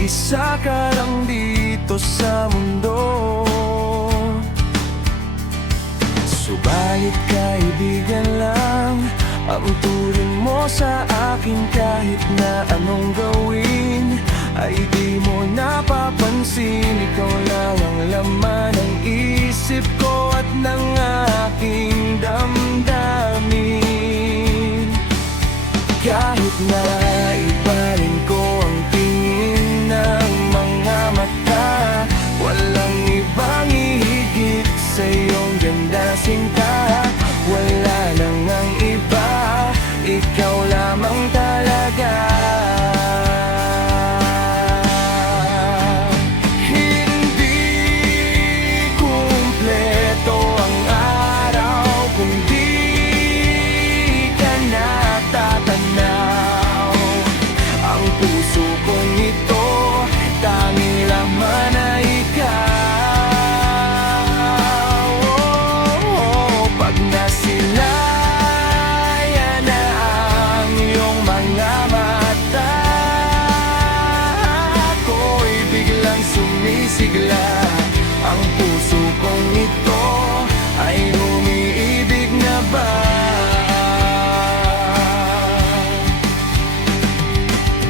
Iisa ka lang dito sa mundo. Subalit kaibigan lang ang turing mo sa akin. Kahit na anong gawin ay di mo napapansin. Ikaw lang ang laman ng isip ko at ng aking damdamin. Kahit na iparin ko ang tingin ng mga mata, walang ibang hihigit sa iyong ganda, sinta. Wala nang ang iba, ikaw lamang talaga. Hindi kumpleto ang araw kung di ka natatanaw. Ang puso kong ito, tanging laman ay ikaw. Pag nasilayan na ang iyong mga mata, ako'y biglang sumisigla. Ang puso kong ito ay umiibig na ba?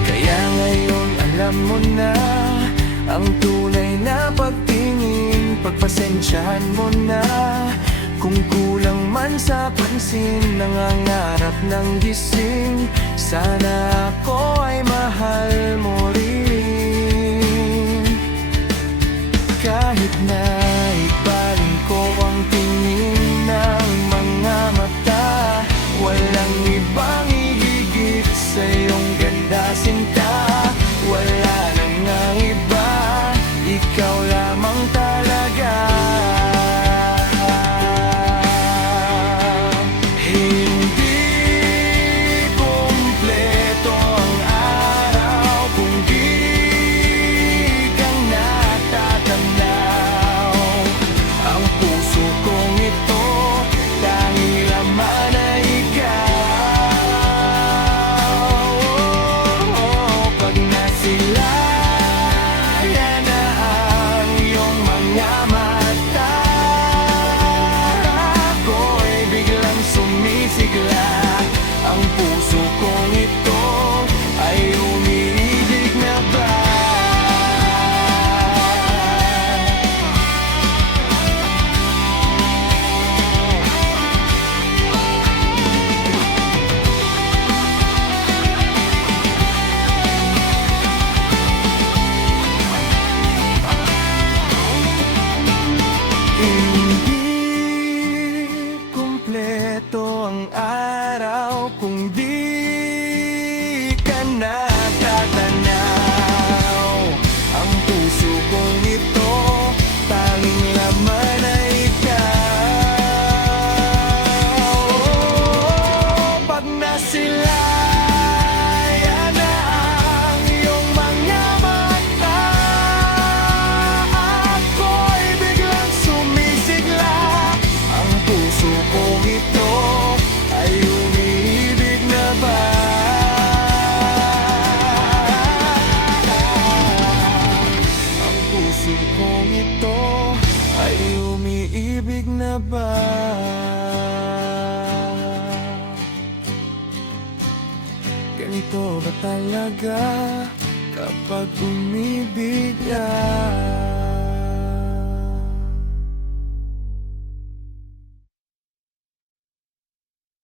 Kaya ngayon alam mo na ang tunay na pagtingin. Pagpasensyahan mo na kung kulang man sa pansin. Nangangarap ng gising, sana ako ay mahal mo rin. Kahit na iparin ko ang tingin ng mga mata, walang ibang hihigit sa iyong ganda, sinta. Wala nang ang iba, ikaw lamang talaga. Hindi kumpleto ang araw kung di ka natatanaw. Ang puso kong ito, tanging laman ay ikaw. Pag nasilayan na ang iyong mga mata, ako'y biglang sumisigla. Ang puso kong ito ay umiibig na ba? Hindi kumpleto ang araw kung di ka natatanaw. Ang puso kong ito, tanging laman ay ikaw. Pag nasilayan na ang iyong mga mata, ako'y biglang sumisigla. Ang puso kong ito ay umiibig na ba? Ang puso kong ito ay umiibig na ba? Ganito ba talaga kapag umibig ka?